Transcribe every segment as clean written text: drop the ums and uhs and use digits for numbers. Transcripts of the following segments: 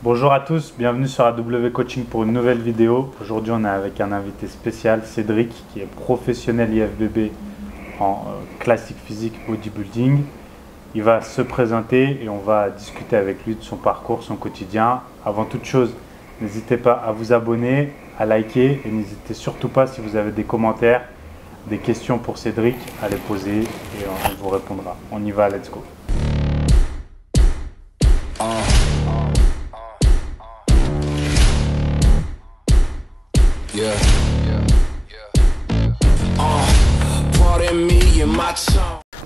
Bonjour à tous, bienvenue sur AW Coaching pour une nouvelle vidéo. Aujourd'hui, on est avec un invité spécial, Cédric, qui est professionnel IFBB en classique physique bodybuilding. Il va se présenter et on va discuter avec lui de son parcours, son quotidien. Avant toute chose, n'hésitez pas à vous abonner, à liker et n'hésitez surtout pas si vous avez des commentaires, des questions pour Cédric à les poser et on vous répondra. On y va, let's go.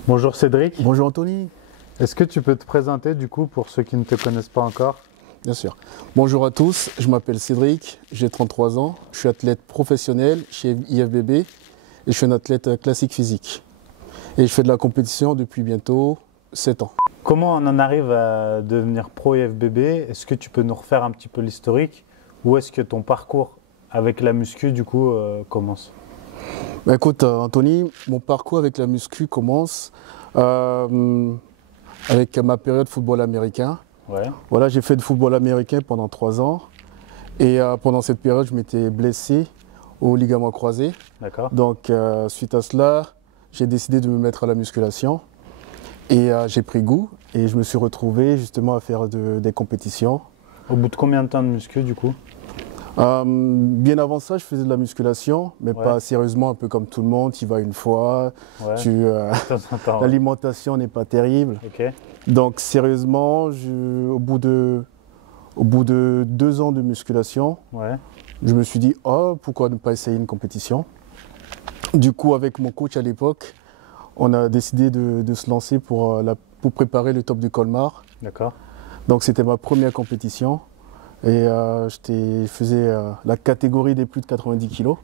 Bonjour Cédric. Bonjour Anthony. Est-ce que tu peux te présenter du coup pour ceux qui ne te connaissent pas encore? Bien sûr. Bonjour à tous, je m'appelle Cédric, j'ai 33 ans, je suis athlète professionnel chez IFBB et je suis un athlète classique physique. Et je fais de la compétition depuis bientôt 7 ans. Comment on en arrive à devenir pro IFBB? Est-ce que tu peux nous refaire un petit peu l'historique? Ou est-ce que ton parcours avec la muscu du coup commence? Bah, écoute Anthony, mon parcours avec la muscu commence avec ma période football américain. Ouais. Voilà, j'ai fait du football américain pendant 3 ans et pendant cette période, je m'étais blessé au ligament croisé. D'accord. Donc suite à cela, j'ai décidé de me mettre à la musculation et j'ai pris goût et je me suis retrouvé justement à faire des compétitions. Au bout de combien de temps de muscu du coup? Bien avant ça, je faisais de la musculation, mais Ouais. pas sérieusement, un peu comme tout le monde. Tu y vas une fois, Ouais. De temps en temps, ouais. l'alimentation n'est pas terrible. Ok. Donc sérieusement, au bout de 2 ans de musculation, Ouais. je me suis dit, oh, pourquoi ne pas essayer une compétition? Du coup, avec mon coach à l'époque, on a décidé de se lancer pour préparer le top du Colmar. D'accord. Donc c'était ma première compétition. Et je faisais la catégorie des plus de 90 kg.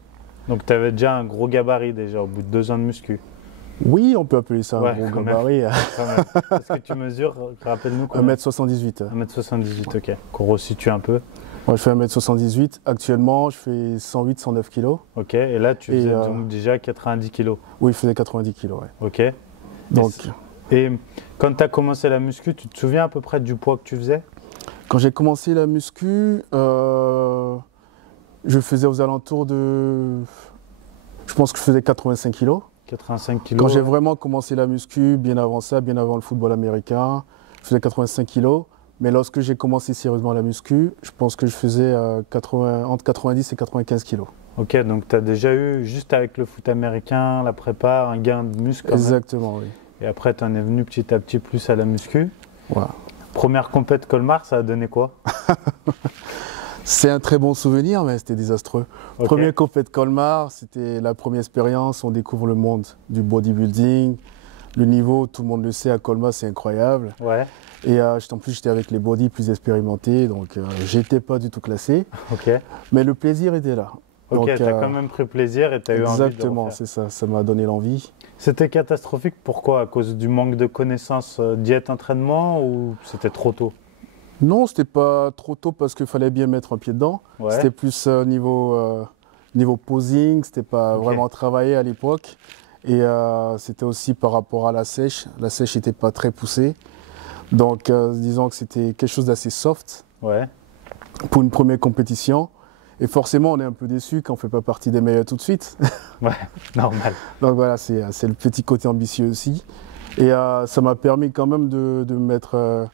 Donc tu avais déjà un gros gabarit déjà au bout de 2 ans de muscu. Oui, on peut appeler ça Ouais, un gros quand gabarit. Quand même. Est-ce que tu mesures, rappelle-nous combien? 1m78. 1m78, ok. Qu'on resitue un peu. Moi, je fais 1m78. Actuellement, je fais 108-109 kg. Ok, et là tu faisais donc déjà 90 kg. Oui, je faisais 90 kg, ouais. Ok. Donc, Et quand tu as commencé la muscu, tu te souviens à peu près du poids que tu faisais? quand j'ai commencé la muscu, je faisais aux alentours de... Je pense que je faisais 85 kg. 85 kg. Quand j'ai vraiment commencé la muscu, bien avant ça, bien avant le football américain, je faisais 85 kg. Mais lorsque j'ai commencé sérieusement la muscu, je pense que je faisais entre 90 et 95 kg. Ok, donc tu as déjà eu, juste avec le foot américain, la prépa, un gain de muscle quand même. Exactement, oui. Et après, tu en es venu petit à petit plus à la muscu. Voilà. Première compète Colmar, ça a donné quoi? C'est un très bon souvenir, mais c'était désastreux. Ok. Premier compète Colmar, c'était la première expérience. On découvre le monde du bodybuilding. Le niveau, tout le monde le sait, à Colmar, c'est incroyable. Ouais. Et en plus, j'étais avec les body plus expérimentés, donc j'étais pas du tout classé. Ok. Mais le plaisir était là. Ok, Donc, tu as quand même pris plaisir et tu as eu envie de le exactement, refaire. c'est ça. Ça m'a donné l'envie. C'était catastrophique, pourquoi? À cause du manque de connaissances diète-entraînement ou c'était trop tôt? Non, c'était pas trop tôt parce qu'il fallait bien mettre un pied dedans. Ouais. C'était plus niveau posing, c'était pas Ok. vraiment travaillé à l'époque. Et c'était aussi par rapport à la sèche. La sèche n'était pas très poussée. Donc disons que c'était quelque chose d'assez soft Ouais. pour une première compétition. Et forcément, on est un peu déçu quand on ne fait pas partie des meilleurs tout de suite. Ouais, normal. Donc voilà, c'est le petit côté ambitieux aussi. Et ça m'a permis quand même de mettre...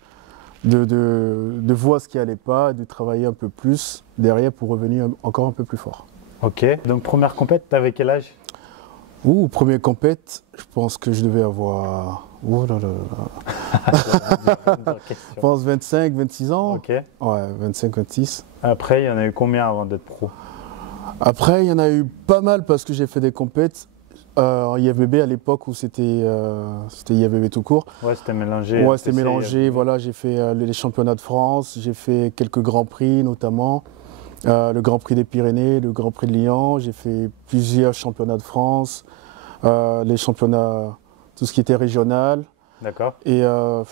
de voir ce qui n'allait pas, de travailler un peu plus derrière pour revenir encore un peu plus fort. Ok, donc première compète, t'avais quel âge? Première compète, je pense que je devais avoir, oh là là là. Je pense 25, 26 ans. Ok. Ouais, 25, 26. Après, il y en a eu combien avant d'être pro? Après, il y en a eu pas mal parce que j'ai fait des compètes en IFBB à l'époque où c'était IFBB tout court. Ouais, c'était mélangé. Ouais, c'était FTC, mélangé. Voilà, j'ai fait les championnats de France, j'ai fait quelques grands prix notamment. Le Grand Prix des Pyrénées, le Grand Prix de Lyon, j'ai fait plusieurs championnats de France, les championnats, tout ce qui était régional, D'accord. et je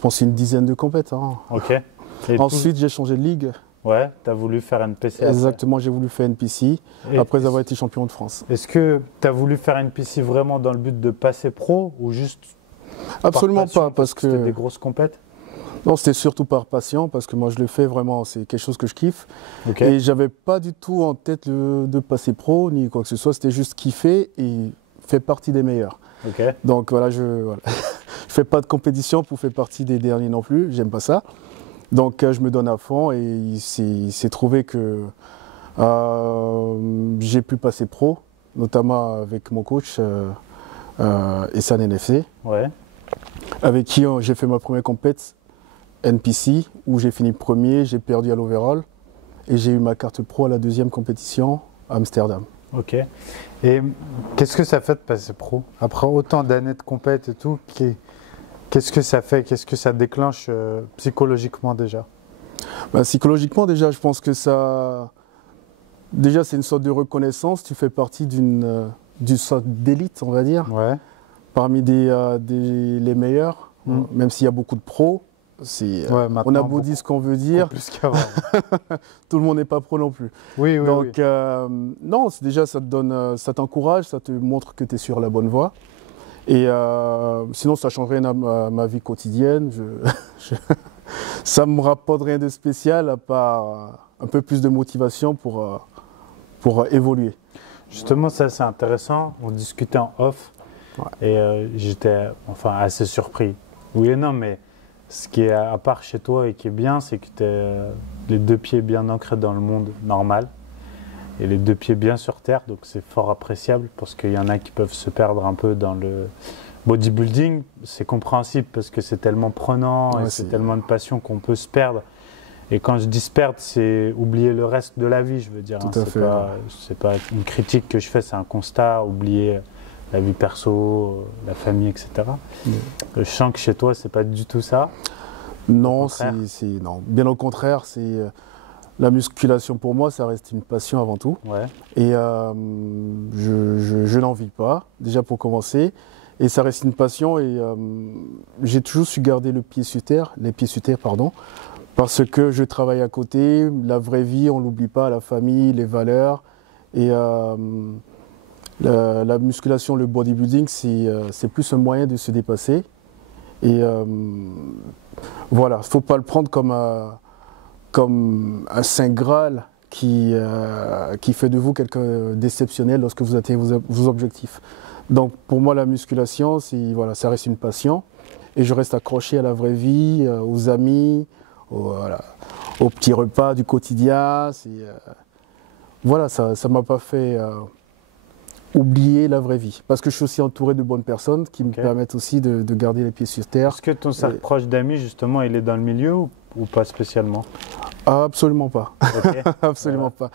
pense une dizaine de compètes. Hein. Ok. Et Ensuite, j'ai changé de ligue. Ouais, t'as voulu faire NPC. Exactement, j'ai voulu faire NPC Et après avoir été champion de France. Est-ce que t'as voulu faire NPC vraiment dans le but de passer pro ou juste Absolument par passion pas, parce c'était que des grosses compètes? Non, c'était surtout par passion, parce que moi je le fais vraiment, c'est quelque chose que je kiffe. Ok. Et j'avais pas du tout en tête de passer pro, ni quoi que ce soit, c'était juste kiffer et faire partie des meilleurs. Ok. Donc voilà, je fais pas de compétition pour faire partie des derniers non plus, j'aime pas ça. Donc je me donne à fond et il s'est trouvé que j'ai pu passer pro, notamment avec mon coach Essan NFC, Ouais. avec qui j'ai fait ma première compète NPC, où j'ai fini premier, j'ai perdu à l'overall et j'ai eu ma carte pro à la deuxième compétition à Amsterdam. Ok. Et qu'est-ce que ça fait de passer pro? Après autant d'années de compète et tout, qu'est-ce que ça fait? Qu'est-ce que ça déclenche psychologiquement déjà? Bah, psychologiquement déjà, je pense que ça... Déjà c'est une sorte de reconnaissance, tu fais partie d'une sorte d'élite, on va dire, Ouais. parmi les meilleurs, même s'il y a beaucoup de pros. Ouais, on a beau dire ce qu'on veut dire, plus qu'avant. tout le monde n'est pas pro non plus. Oui, oui, Donc oui. non, déjà ça te donne, ça t'encourage, ça te montre que tu es sur la bonne voie. Et sinon ça ne change rien à ma vie quotidienne. Ça ne me rapporte rien de spécial à part un peu plus de motivation pour évoluer. Justement, ça c'est intéressant. On discutait en off et j'étais enfin assez surpris. Oui et non, mais ce qui est à part chez toi et qui est bien, c'est que tu as les deux pieds bien ancrés dans le monde normal et les deux pieds bien sur terre, donc c'est fort appréciable parce qu'il y en a qui peuvent se perdre un peu dans le bodybuilding. C'est compréhensible parce que c'est tellement prenant et c'est tellement de passion qu'on peut se perdre. Et quand je dis se perdre, c'est oublier le reste de la vie, je veux dire. Tout à fait. C'est pas une critique que je fais, c'est un constat, oublier la vie perso, la famille, etc. Je sens que chez toi, c'est pas du tout ça. Non, non. Bien au contraire, la musculation pour moi, ça reste une passion avant tout. Ouais. Et je n'en vis pas, déjà pour commencer. Et ça reste une passion et j'ai toujours su garder les pieds sur terre, pardon, parce que je travaille à côté, la vraie vie, on ne l'oublie pas, la famille, les valeurs. Et la musculation, le bodybuilding, c'est plus un moyen de se dépasser. Et voilà, il ne faut pas le prendre comme un saint Graal qui fait de vous quelqu'un d'exceptionnel lorsque vous atteignez vos objectifs. Donc pour moi, la musculation, voilà, ça reste une passion. Et je reste accroché à la vraie vie, aux amis, aux petits repas du quotidien. Voilà, ça ne m'a pas fait oublier la vraie vie. Parce que je suis aussi entouré de bonnes personnes qui me permettent aussi de garder les pieds sur terre. Est-ce que ton cercle proche d'amis, justement, il est dans le milieu ou pas spécialement? Absolument pas. Okay. Absolument pas.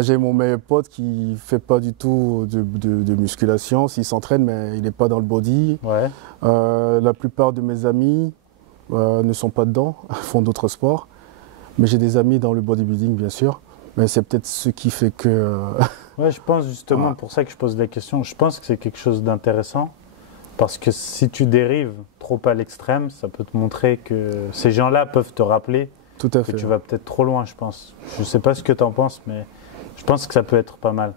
J'ai mon meilleur pote qui ne fait pas du tout de musculation. S'il s'entraîne, mais il n'est pas dans le body. Ouais. La plupart de mes amis ne sont pas dedans, font d'autres sports. Mais j'ai des amis dans le bodybuilding, bien sûr. Mais c'est peut-être ce qui fait que... Ouais, je pense justement, pour ça que je pose la question, je pense que c'est quelque chose d'intéressant. Parce que si tu dérives trop à l'extrême, ça peut te montrer que ces gens-là peuvent te rappeler Tout à que fait. tu vas peut-être trop loin, je pense. Je ne sais pas ce que tu en penses, mais je pense que ça peut être pas mal.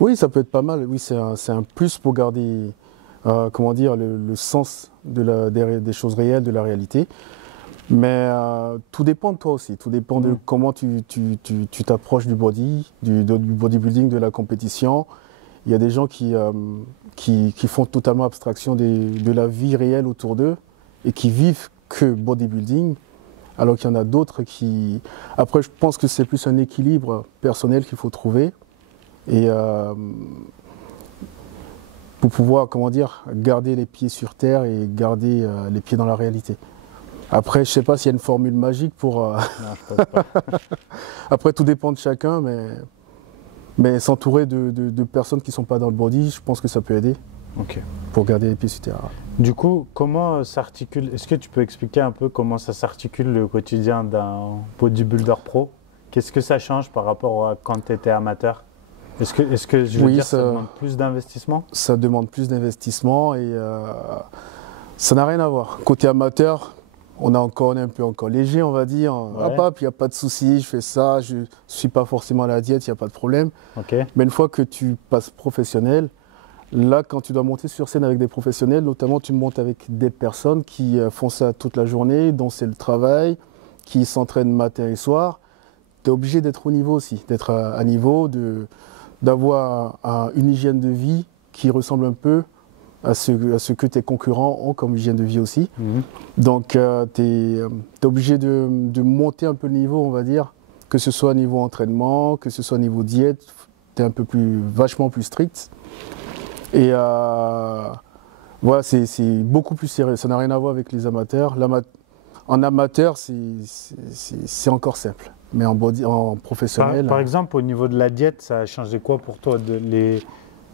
Oui, ça peut être pas mal. Oui, c'est un plus pour garder, comment dire, le sens des choses réelles, de la réalité. Mais tout dépend de toi aussi. Tout dépend de comment tu t'approches du bodybuilding, de la compétition. Il y a des gens qui font totalement abstraction de la vie réelle autour d'eux et qui vivent que bodybuilding. Alors qu'il y en a d'autres qui... Après, je pense que c'est plus un équilibre personnel qu'il faut trouver. Et pour pouvoir, comment dire, garder les pieds sur terre et garder les pieds dans la réalité. Après, je ne sais pas s'il y a une formule magique pour... Non, je pense pas. Après, tout dépend de chacun, mais s'entourer de personnes qui ne sont pas dans le body, je pense que ça peut aider. Ok. Pour garder les pieds sur terre. Du coup, comment s'articule, est-ce que tu peux expliquer un peu comment ça s'articule le quotidien d'un bodybuilder pro? Qu'est-ce que ça change par rapport à quand tu étais amateur? Est-ce que je veux dire, ça demande plus d'investissement? Ça demande plus d'investissement et ça n'a rien à voir. Côté amateur, on est un peu encore léger, on va dire. Ouais. Hop, il n'y a pas de souci, je fais ça, je ne suis pas forcément à la diète, il n'y a pas de problème. Okay. Mais une fois que tu passes professionnel, Là, quand tu dois monter sur scène avec des professionnels, notamment tu montes avec des personnes qui font ça toute la journée, dont c'est le travail, qui s'entraînent matin et soir, tu es obligé d'être au niveau aussi, d'être à niveau, d'avoir une hygiène de vie qui ressemble un peu à ce que tes concurrents ont comme hygiène de vie aussi. Donc tu es obligé de monter un peu le niveau, on va dire, que ce soit niveau entraînement, que ce soit niveau diète, tu es un peu vachement plus strict. Et voilà, c'est beaucoup plus sérieux, ça n'a rien à voir avec les amateurs. En amateur, c'est encore simple, mais en professionnel… Par exemple, au niveau de la diète, ça a changé quoi pour toi?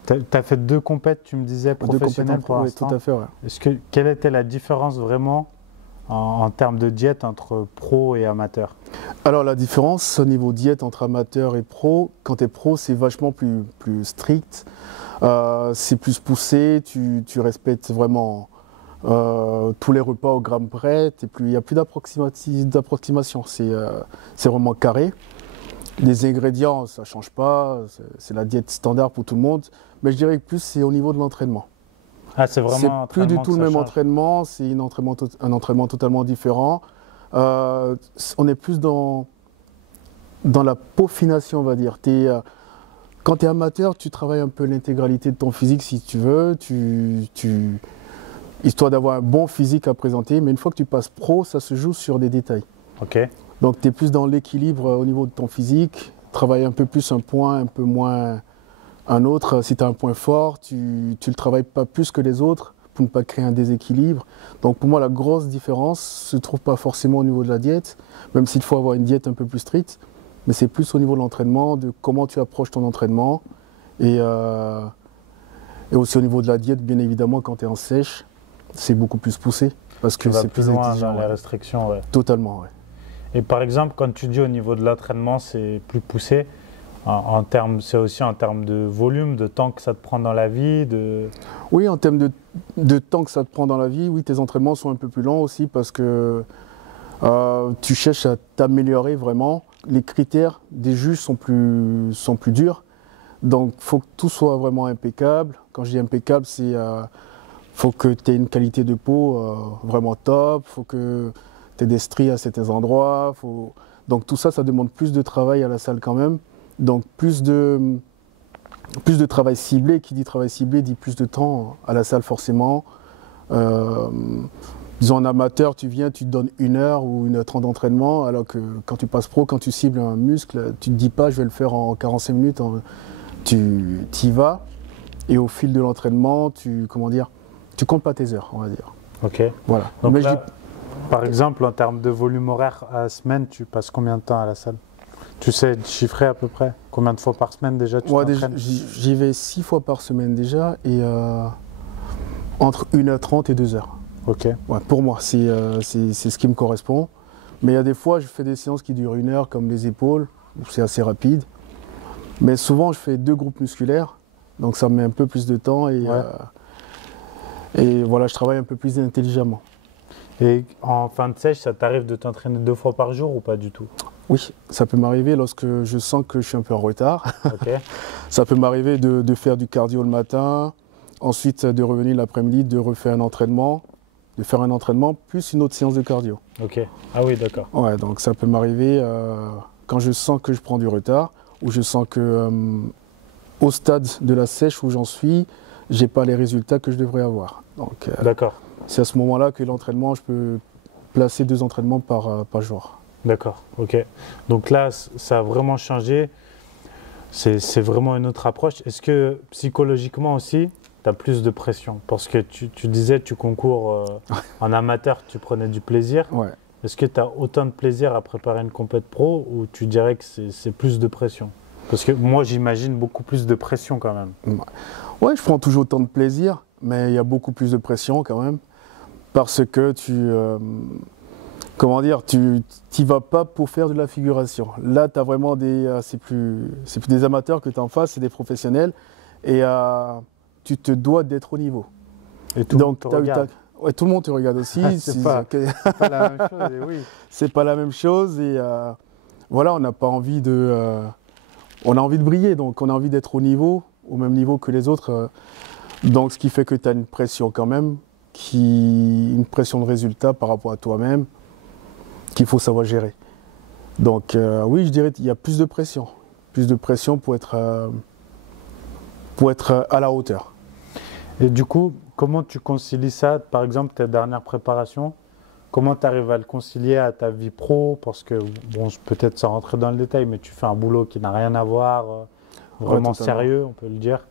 Tu as fait 2 compètes, tu me disais, professionnelles pour l'instant. Oui, tout à fait, ouais. Quelle était la différence vraiment en termes de diète entre pro et amateur? Alors la différence au niveau diète entre amateur et pro, quand tu es pro, c'est vachement plus strict, c'est plus poussé, tu respectes vraiment tous les repas au gramme près, il n'y a plus d'approximation, c'est vraiment carré. Les ingrédients, ça ne change pas, c'est la diète standard pour tout le monde, mais je dirais que plus c'est au niveau de l'entraînement. Ah, c'est vraiment plus du tout le même entraînement, c'est un entraînement totalement différent. On est plus dans la peaufination, on va dire. Quand tu es amateur, tu travailles un peu l'intégralité de ton physique si tu veux, histoire d'avoir un bon physique à présenter, mais une fois que tu passes pro, ça se joue sur des détails. Ok. Donc tu es plus dans l'équilibre au niveau de ton physique, travailler un peu plus un point, un peu moins un autre. Si tu as un point fort, tu ne le travailles pas plus que les autres pour ne pas créer un déséquilibre. Donc pour moi, la grosse différence ne se trouve pas forcément au niveau de la diète, même s'il faut avoir une diète un peu plus stricte, mais c'est plus au niveau de l'entraînement, de comment tu approches ton entraînement. Et aussi au niveau de la diète, bien évidemment, quand tu es en sèche, c'est beaucoup plus poussé, parce que c'est plus loin exigeant. Dans les restrictions. Ouais. Totalement, oui. Et par exemple, quand tu dis au niveau de l'entraînement, c'est plus poussé, c'est aussi en termes de volume, de temps que ça te prend dans la vie Oui, en termes de temps que ça te prend dans la vie, oui, tes entraînements sont un peu plus longs aussi parce que tu cherches à t'améliorer vraiment. Les critères des juges sont plus durs, donc il faut que tout soit vraiment impeccable. Quand je dis impeccable, c'est faut que tu aies une qualité de peau vraiment top, faut que tu aies des stries à certains endroits. Donc tout ça, ça demande plus de travail à la salle quand même. Donc plus de travail ciblé. Qui dit travail ciblé dit plus de temps à la salle forcément. Disons en amateur, tu viens, tu te donnes 1 heure ou 1h30 d'entraînement, alors que quand tu passes pro, quand tu cibles un muscle, tu ne te dis pas je vais le faire en 45 minutes, tu y vas. Et au fil de l'entraînement, tu comptes pas tes heures, on va dire. Ok. Voilà. Donc là, par exemple, en termes de volume horaire à la semaine, tu passes combien de temps à la salle? Tu sais chiffrer à peu près? Combien de fois par semaine déjà tu t'entraînes? J'y vais 6 fois par semaine déjà et entre 1h30 et 2h. Ok. Ouais, pour moi, c'est ce qui me correspond. Mais il y a des fois, je fais des séances qui durent 1 heure, comme les épaules, où c'est assez rapide. Mais souvent, je fais 2 groupes musculaires, donc ça me met un peu plus de temps et voilà, je travaille un peu plus intelligemment. Et en fin de sèche, ça t'arrive de t'entraîner 2 fois par jour ou pas du tout? Oui, ça peut m'arriver lorsque je sens que je suis un peu en retard. Okay. Ça peut m'arriver de faire du cardio le matin, ensuite de revenir l'après-midi, de refaire un entraînement, de faire un entraînement plus une autre séance de cardio. Ok. Ah oui, d'accord. Ouais, donc ça peut m'arriver quand je sens que je prends du retard ou je sens que au stade de la sèche où j'en suis, j'ai pas les résultats que je devrais avoir. Donc d'accord. c'est à ce moment-là que l'entraînement, je peux placer 2 entraînements par jour. D'accord, ok. Donc là, ça a vraiment changé. C'est vraiment une autre approche. Est-ce que psychologiquement aussi, tu as plus de pression? Parce que tu disais, tu concours en amateur, tu prenais du plaisir. Ouais. Est-ce que tu as autant de plaisir à préparer une compète pro ou tu dirais que c'est plus de pression? Parce que moi, j'imagine beaucoup plus de pression quand même. Ouais, je prends toujours autant de plaisir, mais il y a beaucoup plus de pression quand même. Parce que tu n'y vas pas pour faire de la figuration. Là, tu as vraiment c'est plus des amateurs que tu as en face, c'est des professionnels. Et tu te dois d'être au niveau. Et tout le monde te regarde. Ouais, tout le monde te regarde aussi. C'est pas la même chose, et oui. C'est pas la même chose. Et voilà, on n'a pas envie on a envie de briller, donc on a envie d'être au même niveau que les autres. Donc, ce qui fait que tu as une pression quand même, une pression de résultat par rapport à toi-même, qu'il faut savoir gérer. Donc, oui, je dirais qu'il y a plus de pression. Plus de pression pour être à la hauteur. Et du coup, comment tu concilies ça, par exemple, tes dernières préparations? Comment tu arrives à le concilier à ta vie pro? Parce que, bon, peut-être sans rentrer dans le détail, mais tu fais un boulot qui n'a rien à voir, vraiment Ouais, sérieux, on peut le dire.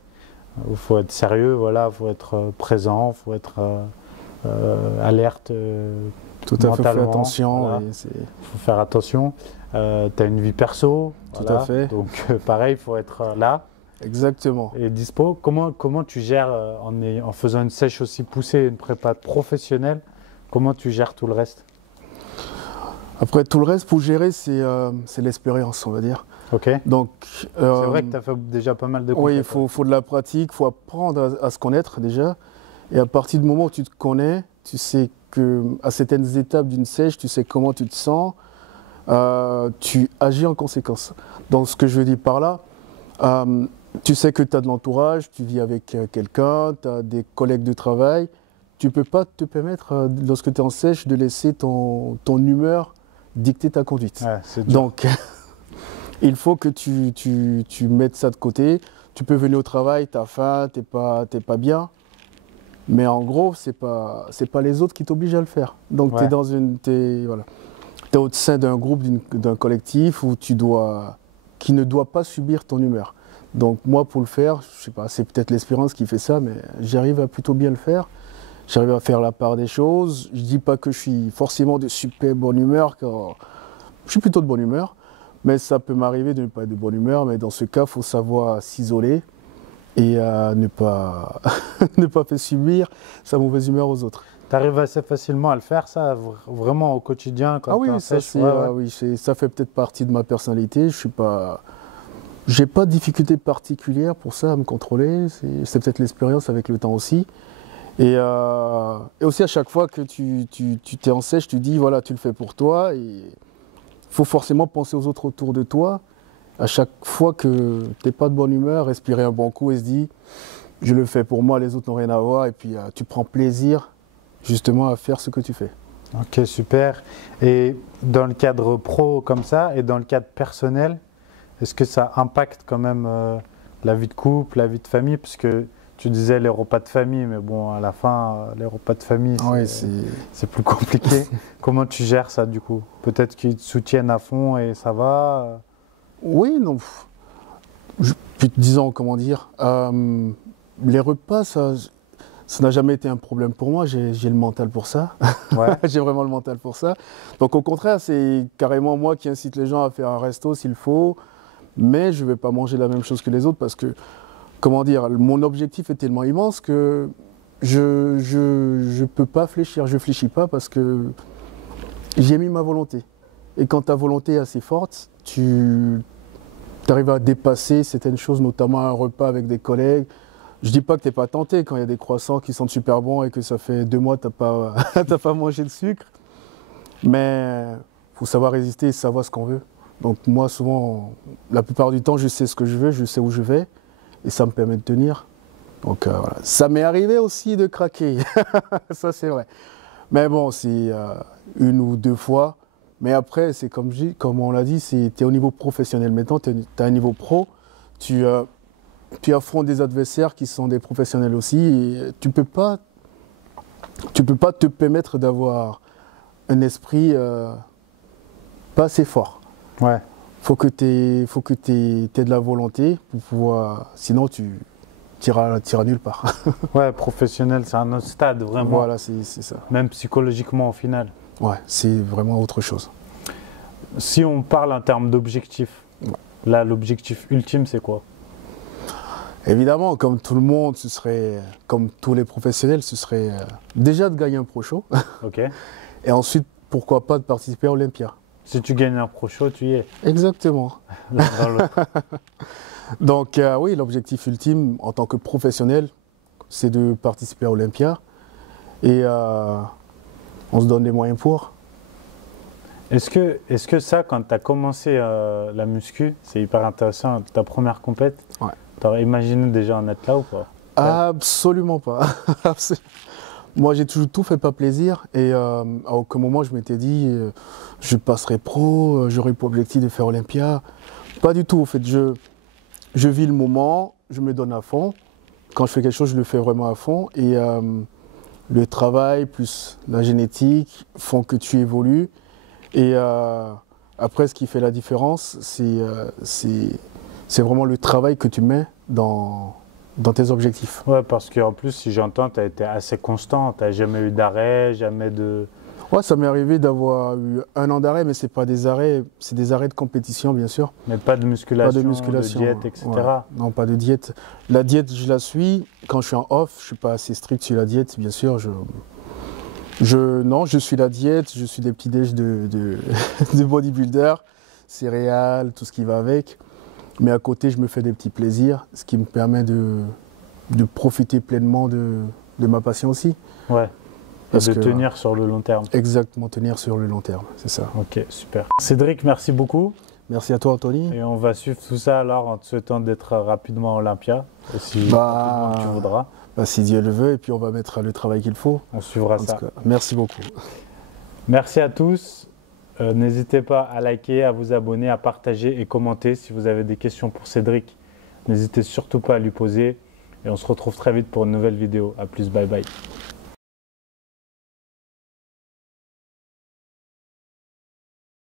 Il faut être sérieux, voilà, il faut être présent, il faut être alerte Tout à fait, fais mentalement. attention. Voilà. Il faut faire attention. Tu as une vie perso. Tout voilà. à fait. Donc, pareil, il faut être là. Exactement. Et dispo. Comment tu gères, en faisant une sèche aussi poussée, une prépa professionnelle, comment tu gères tout le reste? Après, tout le reste, pour gérer, c'est l'expérience, on va dire. Ok. Donc, c'est vrai que tu as fait déjà pas mal de oui, il compétences. faut de la pratique, il faut apprendre à se connaître déjà. Et à partir du moment où tu te connais, tu sais qu'à certaines étapes d'une sèche, tu sais comment tu te sens, tu agis en conséquence. Donc, ce que je veux dire par là, tu sais que tu as de l'entourage, tu vis avec quelqu'un, tu as des collègues de travail. Tu ne peux pas te permettre, lorsque tu es en sèche, de laisser ton humeur dicter ta conduite. Ouais, c'est dur. Donc, il faut que tu mettes ça de côté. Tu peux venir au travail, tu as faim, tu n'es pas bien. Mais en gros, ce n'est pas les autres qui t'obligent à le faire. Donc, Ouais. voilà. Tu es au sein d'un groupe, d'un collectif où qui ne doit pas subir ton humeur. Donc, moi, pour le faire, je sais pas, c'est peut-être l'expérience qui fait ça, mais j'arrive à plutôt bien le faire. J'arrive à faire la part des choses. Je ne dis pas que je suis forcément de super bonne humeur, car je suis plutôt de bonne humeur. Mais ça peut m'arriver de ne pas être de bonne humeur. Mais dans ce cas, il faut savoir s'isoler et ne pas faire subir sa mauvaise humeur aux autres. Tu arrives assez facilement à le faire, ça, vraiment au quotidien quand tu es en sèche? Oui, ça fait peut-être partie de ma personnalité. J'ai pas de difficulté particulière pour ça à me contrôler. C'est peut-être l'expérience avec le temps aussi. Et aussi à chaque fois que tu t'es en sèche, tu dis voilà, tu le fais pour toi. Il faut forcément penser aux autres autour de toi. À chaque fois que tu n'es pas de bonne humeur, respirer un bon coup et se dire je le fais pour moi, les autres n'ont rien à voir. Et puis tu prends plaisir justement à faire ce que tu fais. Ok, super. Et dans le cadre pro comme ça et dans le cadre personnel, est-ce que ça impacte quand même la vie de couple, la vie de famille? Parce que tu disais les repas de famille, mais bon, à la fin, les repas de famille, c'est plus compliqué. Comment tu gères ça du coup? Peut-être qu'ils te soutiennent à fond et ça va? Oui, non. Disons, comment dire, les repas, ça n'a jamais été un problème pour moi. J'ai le mental pour ça. Ouais. J'ai vraiment le mental pour ça. Donc au contraire, c'est carrément moi qui incite les gens à faire un resto s'il faut. Mais je ne vais pas manger la même chose que les autres parce que, comment dire, mon objectif est tellement immense que je peux pas fléchir. Je ne fléchis pas parce que j'ai mis ma volonté. Et quand ta volonté est assez forte, tu arrives à dépasser certaines choses, notamment un repas avec des collègues. Je ne dis pas que tu n'es pas tenté quand il y a des croissants qui sentent super bons et que ça fait 2 mois que tu n'as pas mangé de sucre. Mais il faut savoir résister et savoir ce qu'on veut. Donc moi, souvent, la plupart du temps, je sais ce que je veux, je sais où je vais, et ça me permet de tenir. Donc voilà. Ça m'est arrivé aussi de craquer, ça c'est vrai. Mais bon, c'est 1 ou 2 fois. Mais après, c'est comme on l'a dit, tu es au niveau professionnel. Maintenant, tu as un niveau pro, tu affrontes des adversaires qui sont des professionnels aussi, et tu peux pas te permettre d'avoir un esprit pas assez fort. Ouais. Faut que tu aies de la volonté pour pouvoir. Sinon, tu iras nulle part. Ouais, professionnel, c'est un autre stade, vraiment. Voilà, c'est ça. Même psychologiquement, au final. Ouais, c'est vraiment autre chose. Si on parle en termes d'objectifs, là, l'objectif ultime, c'est quoi? Évidemment, comme tout le monde, comme tous les professionnels, ce serait déjà de gagner un Pro Show. Ok. Et ensuite, pourquoi pas de participer à Olympia. Si tu gagnes un Pro Show, tu y es. Exactement. Dans l'autre. Donc oui, l'objectif ultime en tant que professionnel, c'est de participer à Olympia. Et on se donne les moyens pour. Est-ce que ça, quand tu as commencé la muscu, c'est hyper intéressant, ta première compète, Ouais. tu aurais imaginé déjà en être là ou pas? Absolument pas. Moi, j'ai toujours tout fait par plaisir et à aucun moment je m'étais dit je passerai pro, j'aurai pour objectif de faire Olympia. Pas du tout. En fait, je vis le moment, je me donne à fond. Quand je fais quelque chose, je le fais vraiment à fond et le travail plus la génétique font que tu évolues. Et après, ce qui fait la différence, c'est vraiment le travail que tu mets dans tes objectifs. Ouais, parce qu'en plus, si j'entends, tu as été assez constant. Tu n'as jamais eu d'arrêt, jamais de... Ouais, ça m'est arrivé d'avoir eu 1 an d'arrêt, mais c'est pas des arrêts, c'est des arrêts de compétition, bien sûr. Mais pas de musculation, Pas de musculation, de diète, etc. Ouais. Non, pas de diète. La diète, je la suis. Quand je suis en off, je suis pas assez strict sur la diète, bien sûr. Non, je suis la diète, je suis des petits déj de bodybuilder, céréales, tout ce qui va avec. Mais à côté, je me fais des petits plaisirs, ce qui me permet de profiter pleinement de ma passion aussi. Ouais. Parce de que, tenir sur le long terme. Exactement, tenir sur le long terme, c'est ça. Ok, super. Cédric, merci beaucoup. Merci à toi, Anthony. Et on va suivre tout ça alors en te souhaitant d'être rapidement à Olympia, si rapidement tu voudras. Si Dieu le veut, et puis on va mettre le travail qu'il faut. On suivra ça. Cas, merci beaucoup. Merci à tous. N'hésitez pas à liker, à vous abonner, à partager et commenter. Si vous avez des questions pour Cédric, n'hésitez surtout pas à lui poser. Et on se retrouve très vite pour une nouvelle vidéo. A plus, bye bye.